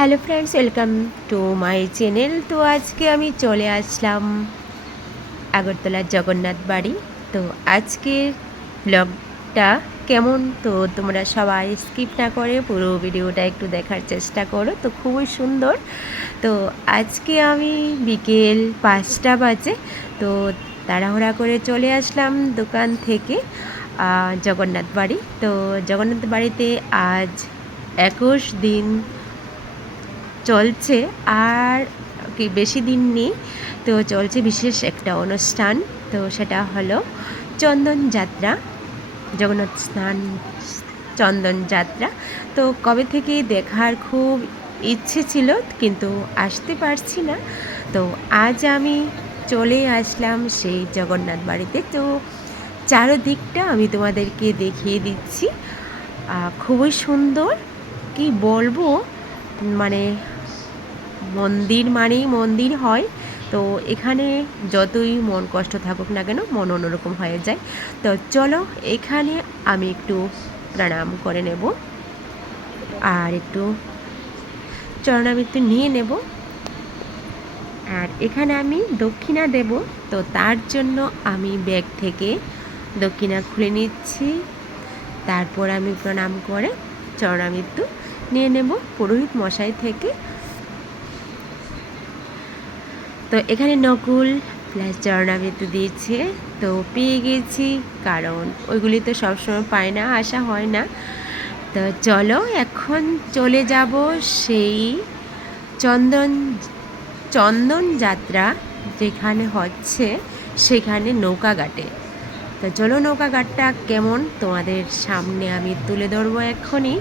Hello friends, welcome to my channel. তো আজকে আমি চলে আসলাম আগরতলার জগন্নাথ বাড়ি। তো আজকের ব্লগটা কেমন, তো তোমরা সবাই স্কিপ না করে পুরো ভিডিওটা একটু দেখার চেষ্টা করো। তো খুবই সুন্দর। তো আজকে আমি বিকেল 5টা বাজে তো তাড়াহুড়া করে চলে আসলাম দোকান থেকে জগন্নাথ বাড়ি। তো জগন্নাথ বাড়িতে আজ 21 দিন চলছে, আর কি বেশি দিন নেই। তো চলছে বিশেষ একটা অনুষ্ঠান, তো সেটা হলো চন্দন যাত্রা, জগন্নাথ স্নান চন্দন যাত্রা। তো কবে থেকে দেখার খুব ইচ্ছে ছিল, কিন্তু আসতে পারছি না। তো আজ আমি চলে আসলাম সেই জগন্নাথ বাড়িতে। তো চারদিকটা আমি তোমাদেরকে দেখিয়ে দিচ্ছি। খুবই সুন্দর, কি বলবো, মানে মন্দির মানেই মন্দির হয়। তো এখানে যতই মন কষ্ট থাকুক না কেন, মন অন্যরকম হয়ে যায়। তো চলো এখানে আমি একটু প্রণাম করে নেব আর একটু চরণামৃত্যু নিয়ে নেব, আর এখানে আমি দক্ষিণা দেব। তো তার জন্য আমি ব্যাগ থেকে দক্ষিণা খুলে নিচ্ছি, তারপর আমি প্রণাম করে চরণামৃত্যু নিয়ে নেব পুরোহিত মশাই থেকে। তো এখানে নকুল প্লাস চরণামৃত্যু দিয়েছে, তো পেয়ে গেছি, কারণ ওইগুলি তো সবসময় পায় না, আসা হয় না। তো চলো এখন চলে যাব সেই চন্দন চন্দন যাত্রা যেখানে হচ্ছে সেখানে নৌকাঘাটে। তো চলো নৌকাঘাটটা কেমন তোমাদের সামনে আমি তুলে ধরবো এক্ষুনি।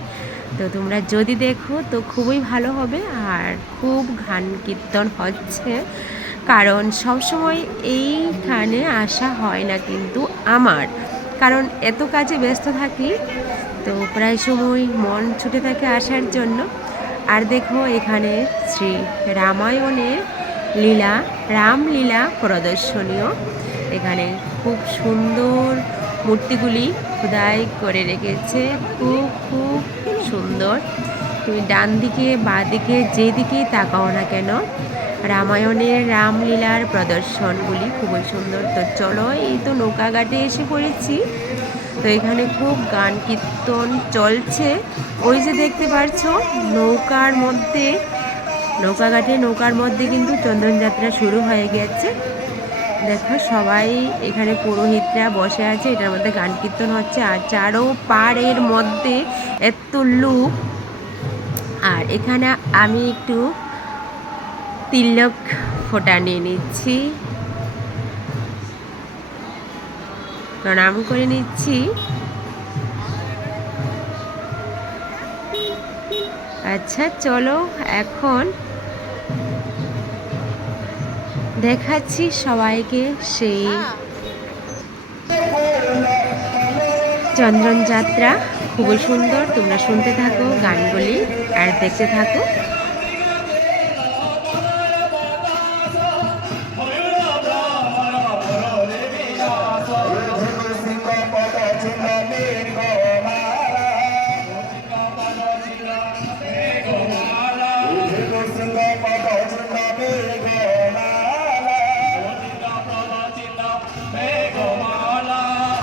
তো তোমরা যদি দেখো তো খুবই ভালো হবে, আর খুব গান কীর্তন হচ্ছে, কারণ সবসময় এইখানে আসা হয় না কিন্তু আমার, কারণ এত কাজে ব্যস্ত থাকি, তো প্রায় সময় মন ছুটে থাকে আসার জন্য। আর দেখো এখানে শ্রী রামায়ণের লীলা, রামলীলা প্রদর্শনীয়। এখানে খুব সুন্দর মূর্তিগুলি খোদাই করে রেখেছে, খুব খুব সুন্দর। তুমি ডান দিকে বাঁ দিকে যেদিকেই তাকাও না কেন, রামায়ণের রামলীলার প্রদর্শনগুলি খুবই সুন্দর। তো চলো, এই তো নৌকাঘাটে এসে পড়েছি। তো এখানে খুব গান কীর্তন চলছে। ওই যে দেখতে পাচ্ছ নৌকার মধ্যে, নৌকার মধ্যে কিন্তু চন্দনযাত্রা শুরু হয়ে গেছে। দেখো সবাই এখানে পুরোহিতরা বসে আছে, এটার মধ্যে গান কীর্তন হচ্ছে, আর চারো পাড়ের মধ্যে এত লোক। আর এখানে আমি একটু তিলক ফোঁটা নিয়ে নিচ্ছি, প্রণাম করে নিচ্ছি। আচ্ছা চলো এখন দেখাচ্ছি সবাইকে সেই চন্দন যাত্রা। খুবই সুন্দর, তোমরা শুনতে থাকো গানগুলি আর দেখতে থাকো।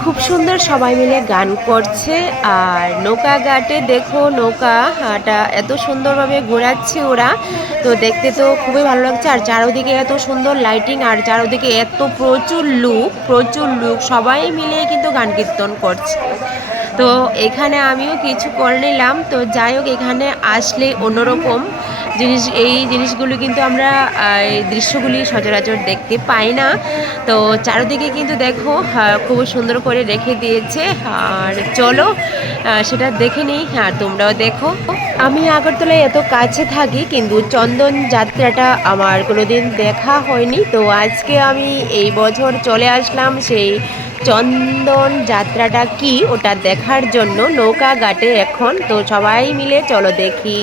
খুব সুন্দর সবাই মিলে গান করছে, আর নৌকা ঘাটে দেখো নৌকাটা এত সুন্দরভাবে ঘোরাচ্ছে ওরা। তো দেখতে তো খুবই ভালো লাগছে, আর চারদিকে এত সুন্দর লাইটিং, আর চারদিকে এত প্রচুর লোক সবাই মিলে কিন্তু গান কীর্তন করছে। তো এখানে আমিও কিছু করে নিলাম। তো যাই হোক, এখানে আসলে অন্যরকম এই জিনিসগুলো কিন্তু আমরা এই দৃশ্যগুলি সচরাচর দেখতে পাই না। তো চারিদিকে কিন্তু দেখো খুব সুন্দর করে রেখে দিয়েছে, আর চলো সেটা দেখে নিই, আর তোমরাও দেখো। আমি আগরতলায় এত কাছে থাকি, কিন্তু চন্দন যাত্রাটা আমার কোনোদিন দেখা হয়নি। তো আজকে আমি এই বছর চলে আসলাম সেই চন্দন যাত্রাটা কি ওটা দেখার জন্য নৌকা ঘাটে এখন। তো সবাই মিলে চলো দেখি।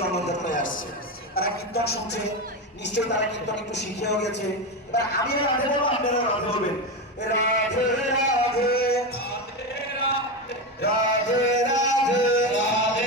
চন্দন যাত্রায় আসছে, তারা কীর্তন শুনছে, নিশ্চয়ই তারা কীর্তন একটু শিখেও গেছে। এবার আমি রাধে বলবো, আপনারা রাধে বলবেন। রাধে রাধে রাধে রাধে রাধে রাধে রাধে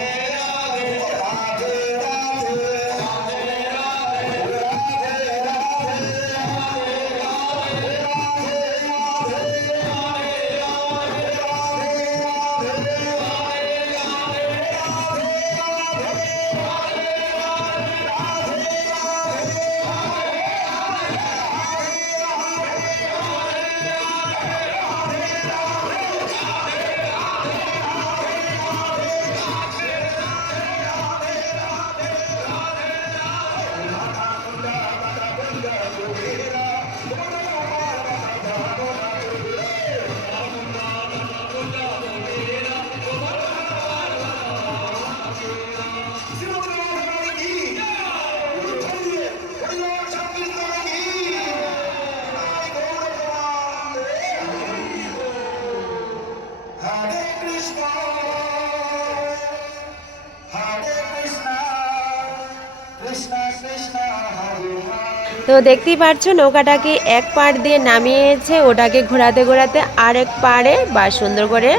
তো দেখতেই পাচ্ছ নৌকাটাকে এক পাড় দিয়ে নামিয়েছে, ওটাকে ঘোরাতে ঘোরাতে আরেক পাড়ে বা সুন্দর করে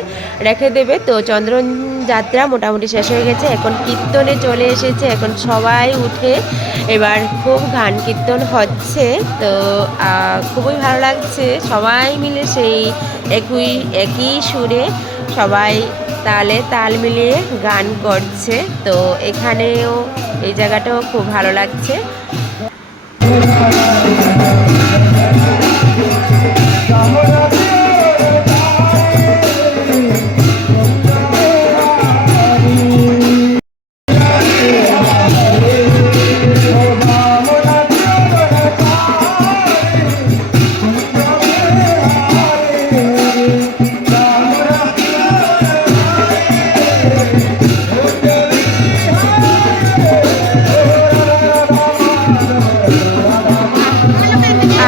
রেখে দেবে। তো চন্দ্রন যাত্রা মোটামুটি শেষ হয়ে গেছে, এখন কীর্তনে চলে এসেছে, এখন সবাই উঠে এবার খুব গান কীর্তন হচ্ছে। তো খুবই ভালো লাগছে, সবাই মিলে সেই একই সুরে সবাই তালে তাল মিলিয়ে গান করছে। তো এখানেও এই জায়গাটাও খুব ভালো লাগছে।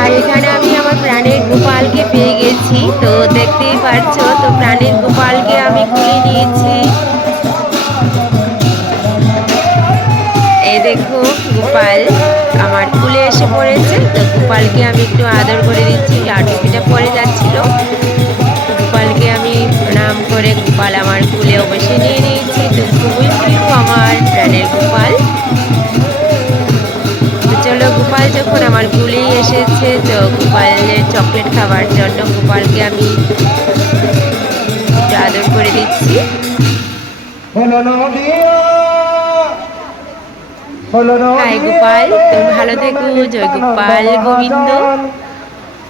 আর এখানে আমি আমার প্রাণের গোপালকে পেয়ে গেছি, তো দেখতেই পাচ্ছ। তো প্রাণের গোপালকে আমি কুলে নিয়েছি, এই দেখো গোপাল আমার কুলে এসে পড়েছে। তো গোপালকে আমি একটু আদর করে দিচ্ছি, আর টুপিটা পরে যাচ্ছিল। গোপালকে আমি প্রণাম করে গোপাল আমার কুলে বসে নিয়ে নিয়েছি। তো খুবই প্রিয় আমার প্রাণের গোপাল। চলো, গোপাল যখন আমার কুলেই এসেছে, তো গোপালের চকলেট খাবার জন্য গোপালকে আমি আদর করে দিচ্ছি। হাই গোপাল, তুমি ভালো থেকো, জয় গোপাল গোবিন্দ।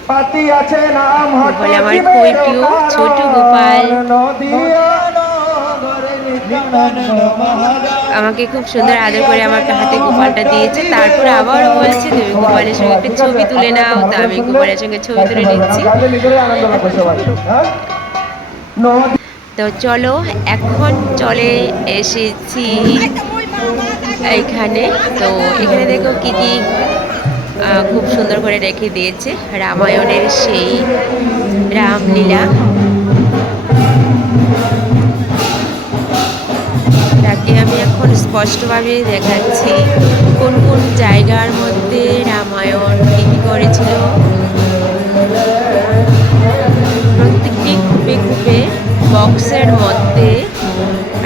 গোপাল আমার খুবই প্রিয় ছোট গোপাল, আমাকে খুব সুন্দর আদর করে আমার হাতে গোপালটা দিয়েছে। তারপর আবার বলছে তুমি গোপালের সঙ্গে একটা ছবি তুলে নাও। তো আমি গোপালের সঙ্গে ছবি তুলে নিচ্ছি। তো চলো, এখন চলে এসেছি এইখানে। তো এখানে দেখো কি কি খুব সুন্দর করে রেখে দিয়েছে, রামায়ণের সেই রামলীলা। তাকে আমি এখন স্পষ্টভাবে দেখাচ্ছি কোন কোন জায়গার মধ্যে রামায়ণ কী কী করেছিল। প্রত্যেকটি খুপে খুপে বক্সের মধ্যে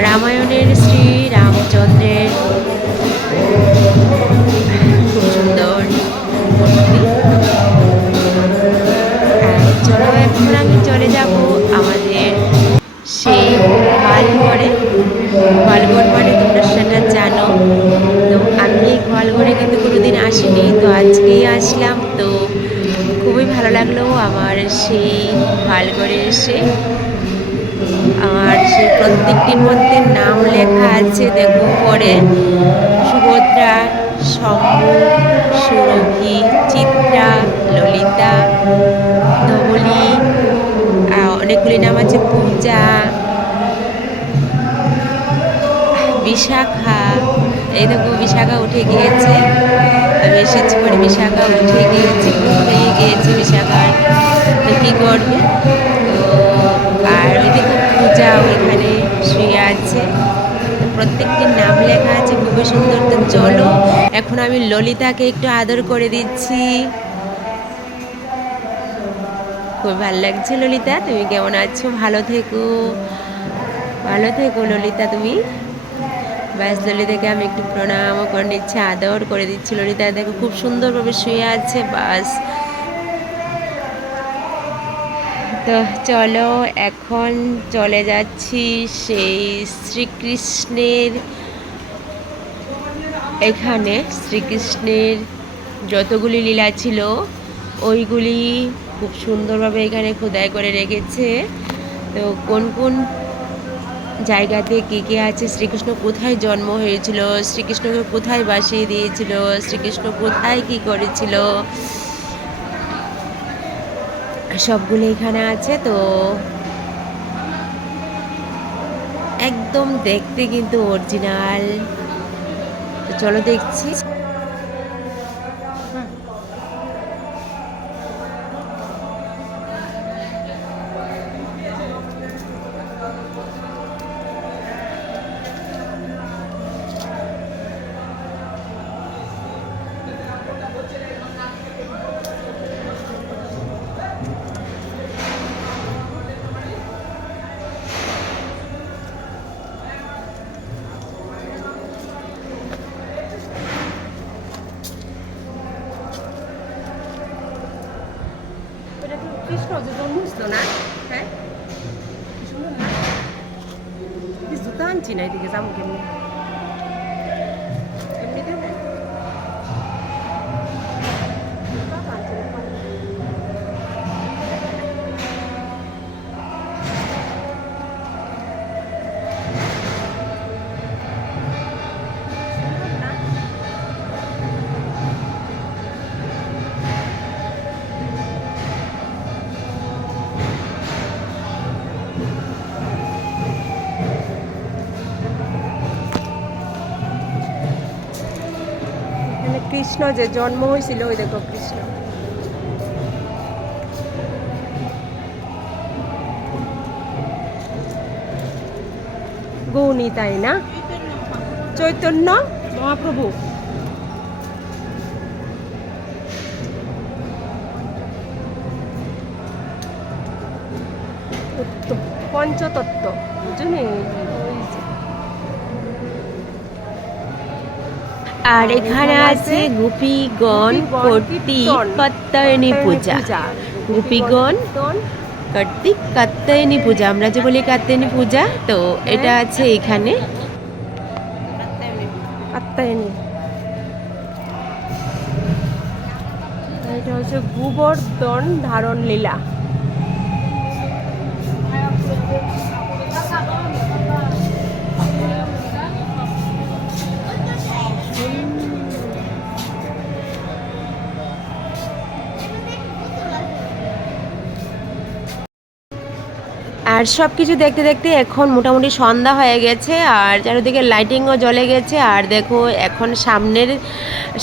রামায়ণের শ্রী রামচন্দ্রের খুব সুন্দর মূর্তি। চলো, এখন আমি চলে যাব আমাদের সেই গোয়ালঘরে। গোয়ালঘর মানে তোমরা সেটা জানো। তো আমি এই গোয়ালঘরে কিন্তু কোনোদিন আসিনি, তো আজকেই আসলাম। তো খুবই ভালো লাগলো আমার সেই গোয়ালঘরে এসে। আমার সেই প্রত্যেকটির মধ্যে নাম লেখা আছে, দেখো পরে সুভদ্রা, শম্ভু, সুরভি, চিত্রা, ললিতা, ধবলী, অনেকগুলি নাম আছে, পূজা, বিশাখা। এই দেখো বিশাখা উঠে গিয়েছে, আমি এসেছি পরে বিশাখা উঠে গিয়েছে, হয়ে গিয়েছে বিশাখার। তো কী করবে। তো আর ওই দেখো পূজা ওইখানে শুয়ে আছে। প্রত্যেকটির নাম লেখা আছে, খুবই খুবই সুন্দর। তো চলো এখন আমি ললিতাকে একটু আদর করে দিচ্ছি। খুব ভালো লাগছে ললিতা, তুমি কেমন আছো? ভালো থেকো, ভালো থেকো ললিতা তুমি। ব্যাস ললিতাকে আমি একটু প্রণামও করে নিচ্ছি, আদর করে দিচ্ছি। ললিতা দেখো খুব সুন্দরভাবে শুয়ে আছে। বাস, তো চলো এখন চলে যাচ্ছি সেই শ্রীকৃষ্ণের এখানে। শ্রীকৃষ্ণের যতগুলি লীলা ছিল ওইগুলি খুব সুন্দরভাবে এখানে খোদাই করে রেখেছে। তো কোন কোন জায়গাতে কে কে আছে, শ্রীকৃষ্ণ কোথায় জন্ম হয়েছিল, শ্রীকৃষ্ণকে কোথায় বাসিয়ে দিয়েছিল, শ্রীকৃষ্ণ কোথায় কি করেছিল, সবগুলো এখানে আছে। তো একদম দেখতে কিন্তু অরিজিনাল। তো চলো দেখছি। কৃষ্ণ যে জন্ম হয়েছিল না, হ্যাঁ সুন্দর না? জুতা আনছি না, এদিকে যাবো কেমনি? এমনিতে কৃষ্ণ যে জন্ম হয়েছিল, ওই দেখো কৃষ্ণ। গৌনী তাই না? চৈতন্য মহাপ্রভু। পঞ্চতত্ত্ব বুঝলি? আর এখানে আছে গোপীগণ কর্তৃক কাত্যায়নী পূজা। গোপীগণ কর্তৃক কাত্যায়নী পূজা, আমরা যে বলি কাত্যায়নী পূজা, তো এটা আছে এখানে কাত্যায়নী। এটা হচ্ছে গোবর্ধন ধারণ লীলা। আর সব কিছু দেখতে দেখতে এখন মোটামুটি সন্ধ্যা হয়ে গেছে, আর চারিদিকে লাইটিংও জ্বলে গেছে। আর দেখো এখন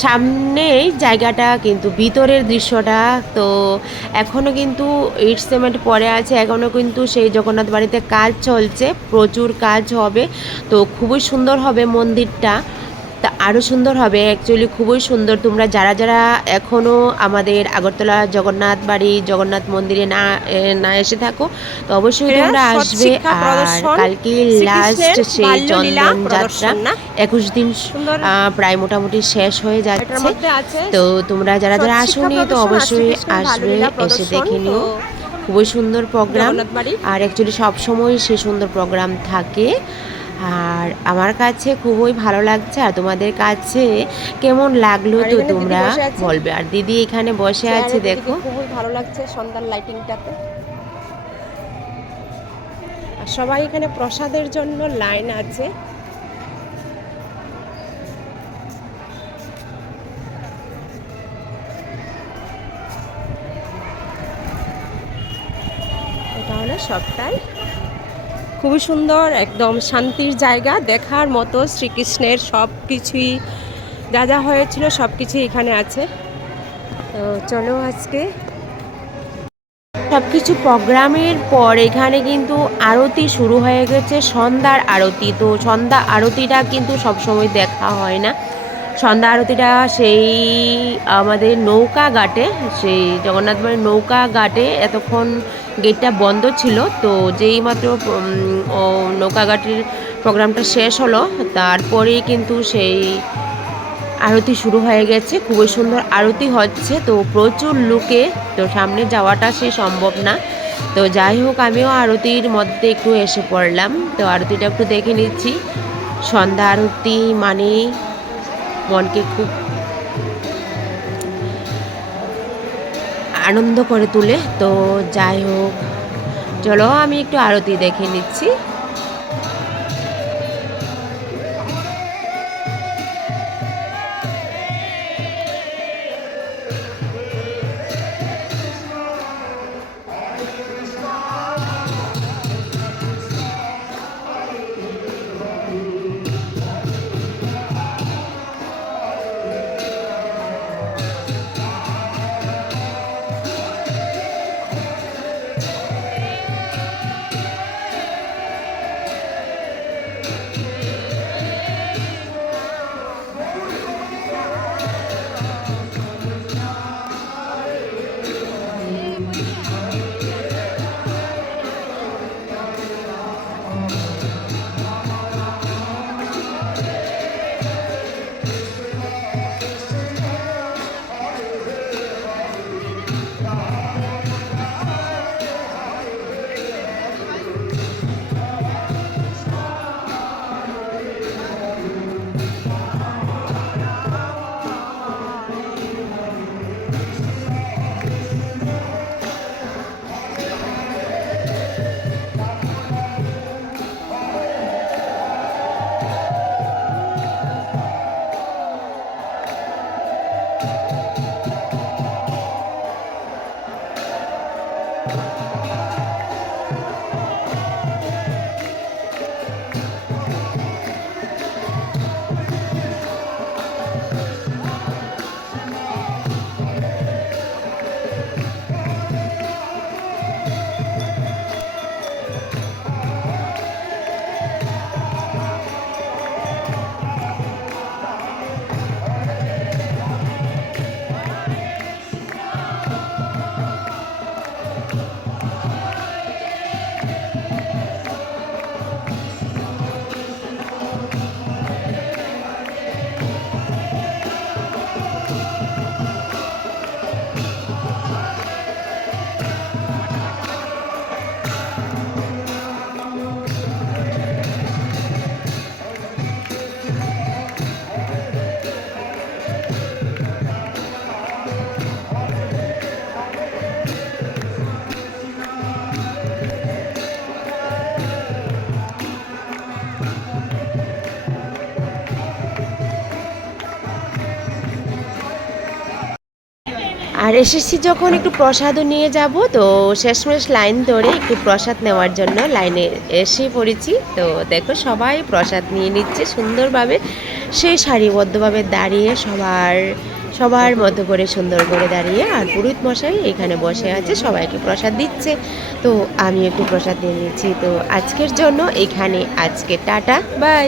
সামনেই জায়গাটা কিন্তু ভিতরের দৃশ্যটা। তো এখনও কিন্তু ইট সিমেন্ট পড়ে আছে, এখনও কিন্তু সেই জগন্নাথ বাড়িতে কাজ চলছে, প্রচুর কাজ হবে। তো খুবই সুন্দর হবে মন্দিরটা, তা আরও সুন্দর হবে। অ্যাকচুয়ালি খুবই সুন্দর। তোমরা যারা যারা এখনও আমাদের আগরতলা জগন্নাথ বাড়ি জগন্নাথ মন্দিরে না এসে থাকো, তো অবশ্যই তোমরা আসবে। আর কালকে লাস্ট সেই চন্দন যাত্রা, 21 দিন প্রায় মোটামুটি শেষ হয়ে যাচ্ছে। তো তোমরা যারা যারা আসোনি, তো অবশ্যই আসবে, এসে দেখে নিও। খুবই সুন্দর প্রোগ্রাম, আর অ্যাকচুয়ালি সবসময় সে সুন্দর প্রোগ্রাম থাকে। আর আমার কাছে খুবই ভালো লাগছে। আর তোমাদের কাছে কেমন লাগলো তো তোমরা বলবে। আর দিদি এখানে বসে আছে, দেখো খুবই ভালো লাগছে সন্ধ্যার লাইটিংটাতে। আর সবাই এখানে প্রসাদের জন্য লাইন আছে। এটা হলো সবটাই খুবই সুন্দর, একদম শান্তির জায়গা, দেখার মতো। শ্রীকৃষ্ণের সব কিছুই যা যা হয়েছিল সব কিছুই এখানে আছে। তো চলো আজকে সব কিছু প্রোগ্রামের পর এখানে কিন্তু আরতি শুরু হয়ে গেছে, সন্ধ্যার আরতি। তো সন্ধ্যা আরতিটা কিন্তু সবসময় দেখা হয় না। সন্ধ্যা আরতিটা সেই আমাদের নৌকা ঘাটে, সেই জগন্নাথ বাড়ির নৌকা ঘাটে এতক্ষণ গেটটা বন্ধ ছিল। তো যেই মাত্র নৌকা ঘাটের প্রোগ্রামটা শেষ হলো তারপরেই কিন্তু সেই আরতি শুরু হয়ে গেছে। খুবই সুন্দর আরতি হচ্ছে, তো প্রচুর লোকে, তো সামনে যাওয়াটা সে সম্ভব না। তো যাই হোক, আমিও আরতির মধ্যে একটু এসে পড়লাম, তো আরতিটা একটু দেখে নিচ্ছি। সন্ধ্যা আরতি মানে মনকে খুব আনন্দ করে তোলে। তো যাই হোক, চলো আমি একটু আরতি দেখে নিচ্ছি। আর এসেছি যখন একটু প্রসাদও নিয়ে যাব, তো শেষমেশ লাইন ধরে একটু প্রসাদ নেওয়ার জন্য লাইনে এসে পড়েছি। তো দেখো সবাই প্রসাদ নিয়ে নিচ্ছে সুন্দরভাবে, সেই সারিবদ্ধভাবে দাঁড়িয়ে সবার মতো করে সুন্দর করে দাঁড়িয়ে। আর পুরোহিত মশাই এখানে বসে আছে, সবাইকে প্রসাদ দিচ্ছে। তো আমি একটু প্রসাদ নিয়ে নিচ্ছি। তো আজকের জন্য এখানে, আজকে টাটা বাই।